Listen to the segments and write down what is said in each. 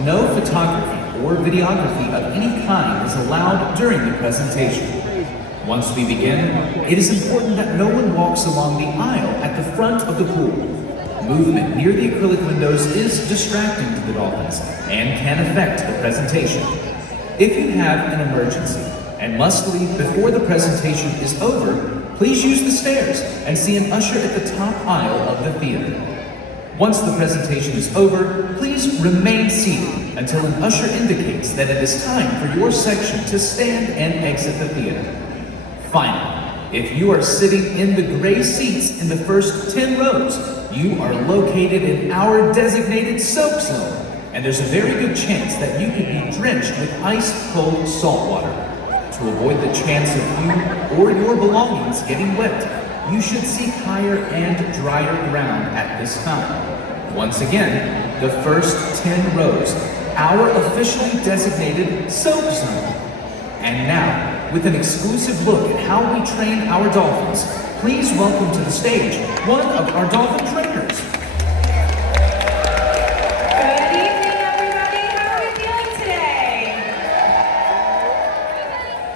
No photography or videography of any kind is allowed during the presentation. Once we begin, it is important that no one walks along the aisle at the front of the pool. Movement near the acrylic windows is distracting to the dolphins and can affect the presentation. If you have an emergency and must leave before the presentation is over, please use the stairs and see an usher at the top aisle of the theater. Once the presentation is over, please remain seated until an usher indicates that it is time for your section to stand and exit the theater. Finally, if you are sitting in the gray seats in the first 10 rows, you are located in our designated soak zone, and there's a very good chance that you could be drenched with ice-cold salt water. To avoid the chance of you or your belongings getting wet, you should seek higher and drier ground at this time. Once again, the first 10 rows, our officially designated soak zone. And now, with an exclusive look at how we train our dolphins, please welcome to the stage one of our dolphin trainers. Good evening, everybody. How are we feeling today?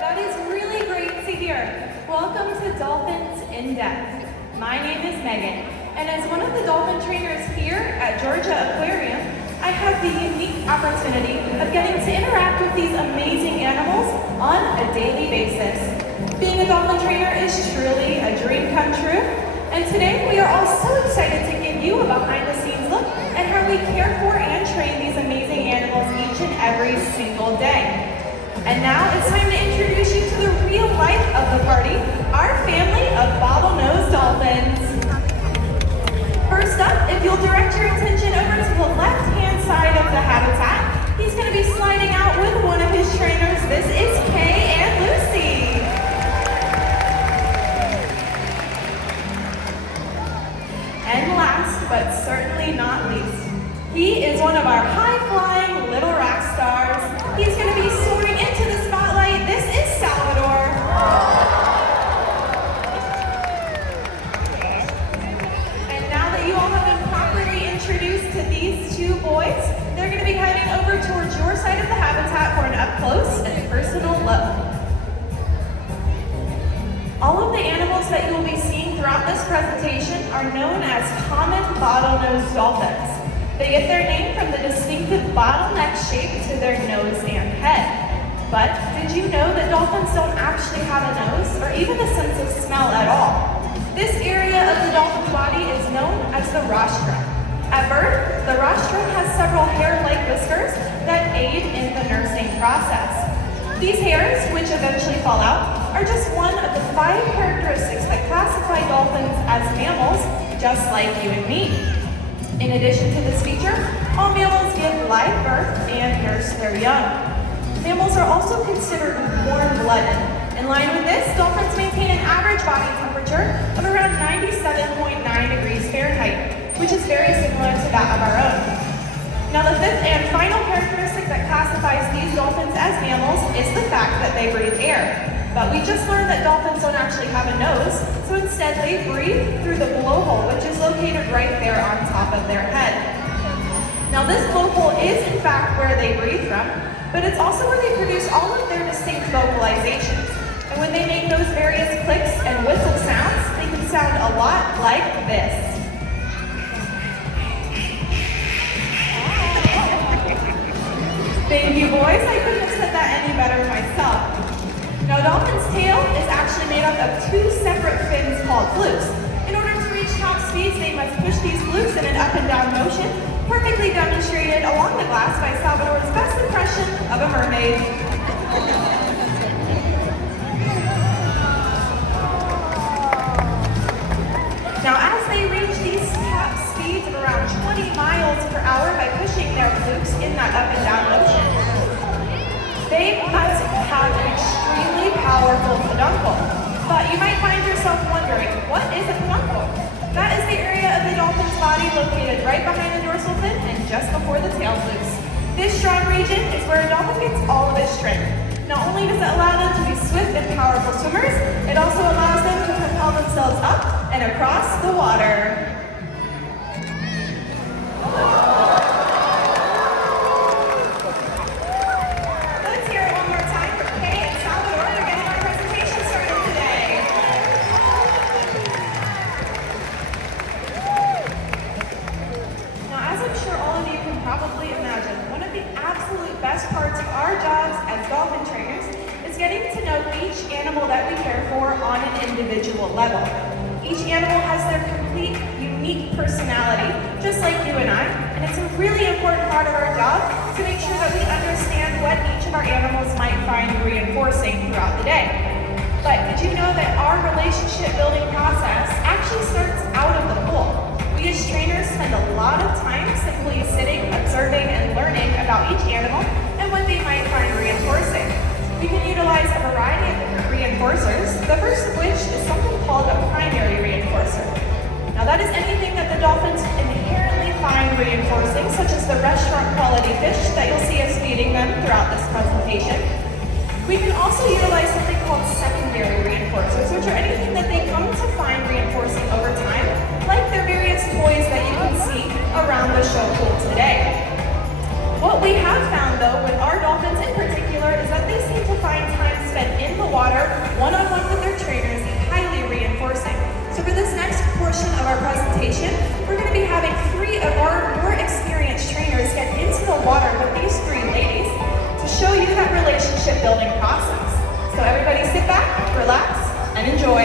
That is really great to hear. Welcome to Dolphins in Depth. My name is Megan, and as one of the dolphin trainers here at Georgia Aquarium, I have the unique opportunity of getting to interact with these amazing animals on a daily basis. Being a dolphin trainer is truly a dream come true, and today we are all so excited to give you a behind-the-scenes look at how we care for and train these amazing animals each and every single day. And now it's time to introduce you to the real life of the party, our family of bottlenose dolphins. First up, if you'll direct your attention over to the left-hand side of the habitat, he's going to be sliding out with one of his trainers. This is Kay and Lucy. And last, but certainly not least, he is one of our high-flying little rock stars. He's going to be soaring into the spotlight. This is Salvador. Introduced to these two boys. They're going to be heading over towards your side of the habitat for an up-close and personal look. All of the animals that you will be seeing throughout this presentation are known as common bottlenose dolphins. They get their name from the distinctive bottleneck shape to their nose and head. But did you know that dolphins don't actually have a nose or even a sense of smell at all? This area of the dolphin's body is known as the rostrum. At birth, the rostrum has several hair-like whiskers that aid in the nursing process. These hairs, which eventually fall out, are just one of the 5 characteristics that classify dolphins as mammals, just like you and me. In addition to this feature, all mammals give live birth and nurse their young. Mammals are also considered warm-blooded. In line with this, dolphins maintain an average body temperature of around 97.9 degrees Fahrenheit, which is very similar to that of our own. Now, the fifth and final characteristic that classifies these dolphins as mammals is the fact that they breathe air. But we just learned that dolphins don't actually have a nose, so instead they breathe through the blowhole, which is located right there on top of their head. Now, this blowhole is in fact where they breathe from, but it's also where they produce all of their distinct vocalizations. And when they make those various clicks and whistle sounds, they can sound a lot like this. Thank you, boys. I couldn't have said that any better myself. Now, a dolphin's tail is actually made up of 2 separate fins called flukes. In order to reach top speeds, they must push these flukes in an up and down motion, perfectly demonstrated along the glass by Salvador's best impression of a mermaid. Now, as they reach these top speeds of around 20 miles per hour by pushing their flukes in that up and down motion, they must have an extremely powerful peduncle. But you might find yourself wondering, what is a peduncle? That is the area of the dolphin's body located right behind the dorsal fin and just before the tail flukes. This strong region is where a dolphin gets all of its strength. Not only does it allow them to be swift and powerful swimmers, it also allows them to propel themselves up and across the water. best parts of our jobs as dolphin trainers is getting to know each animal that we care for on an individual level. Each animal has their complete, unique personality, just like you and I, and it's a really important part of our job to make sure that we understand what each of our animals might find reinforcing throughout the day. But did you know that our relationship building process actually starts out of the pool? We as trainers spend a lot of time simply sitting, observing, and learning about each animal and what they might find reinforcing. We can utilize a variety of different reinforcers, the first of which is something called a primary reinforcer. Now that is anything that the dolphins inherently find reinforcing, such as the restaurant quality fish that you'll see us feeding them throughout this presentation. We can also utilize something called secondary reinforcers, which are anything that they come to find reinforcing over time, like their various toys that you can see around the show pool today. What we have found though with our dolphins in particular is that they seem to find time spent in the water, one-on-one with their trainers, highly reinforcing. So for this next portion of our presentation, we're going to be having 3 of our more experienced trainers get into the water with these 3 ladies to show you that relationship building process. So everybody sit back, relax, and enjoy.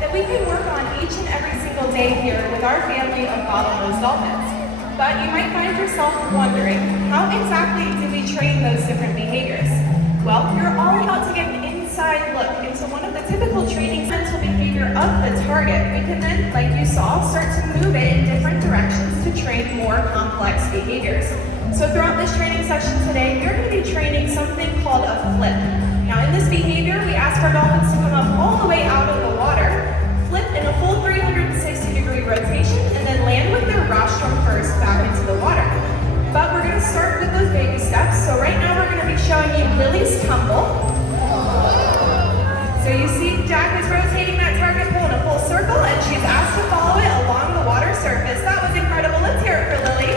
that we can work on each and every single day here with our family of bottlenose dolphins. But you might find yourself wondering, how exactly do we train those different behaviors? Well, you're all about to get an inside look into one of the typical training mental behavior of the target. We can then, like you saw, start to move it in different directions to train more complex behaviors. So throughout this training session today, you're going to be training something called a flip. Now in this behavior, we ask our dolphins to come up all the way out of the water, flip in a full 360-degree rotation, and then land with their rostrum first back into the water. But we're going to start with those baby steps. So right now we're going to be showing you Lily's tumble. So you see Jack is rotating that target pole in a full circle, and she's asked to follow it along the water surface. That was incredible. Let's hear it for Lily.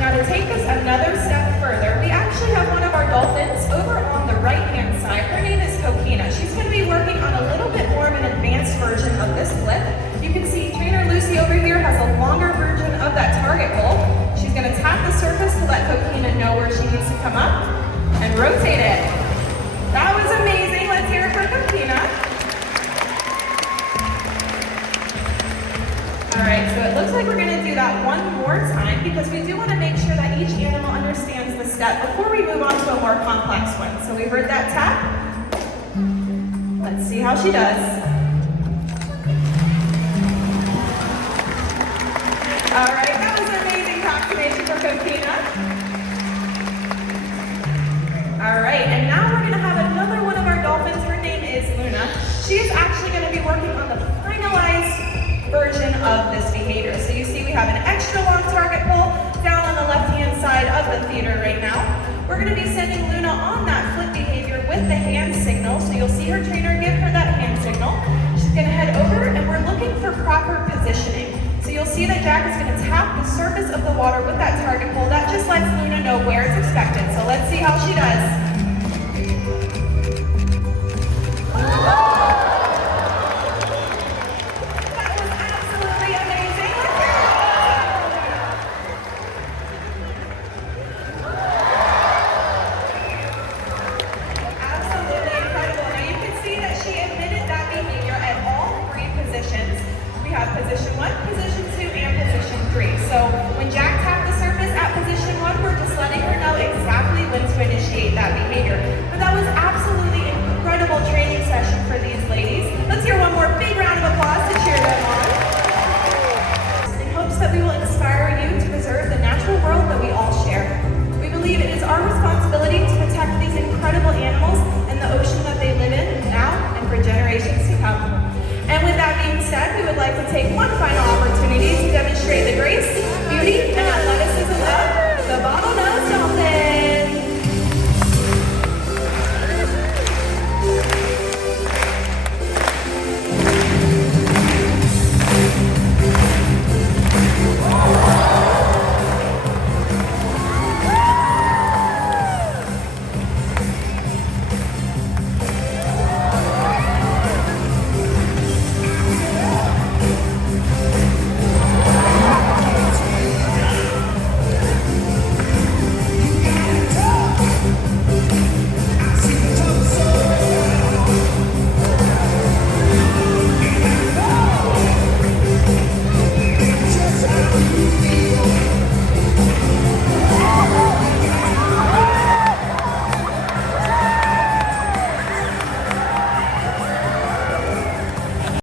Now to take this another step further, we actually have one of our dolphins over on the right-hand side. Her name is Coquina. She's going to be working on a little bit more of an advanced version of this flip. You can see trainer Lucy over here has a longer version of that target pole. She's going to tap the surface to let Coquina know where she needs to come up and rotate it. That was amazing. Let's hear it for Coquina. right, so it looks like we're gonna do that one more time because we do wanna make sure that each animal understands the step before we move on to a more complex one. So we heard that tap. Let's see how she does. All right, that was an amazing approximation for Coquina. All right, and now we're gonna have another one of our dolphins. Her name is Luna. She is actually gonna be working on the finalized version of this behavior. So you see we have an extra long target pull down on the left-hand side of the theater right now. We're gonna be sending Luna on that flip behavior with the hand signal. So you'll see her trainer give her that hand signal. She's gonna head over and we're looking for proper positioning. So you'll see that Jack is gonna tap the surface of the water with that target pull. That just lets Luna know where it's expected. So let's see how she does.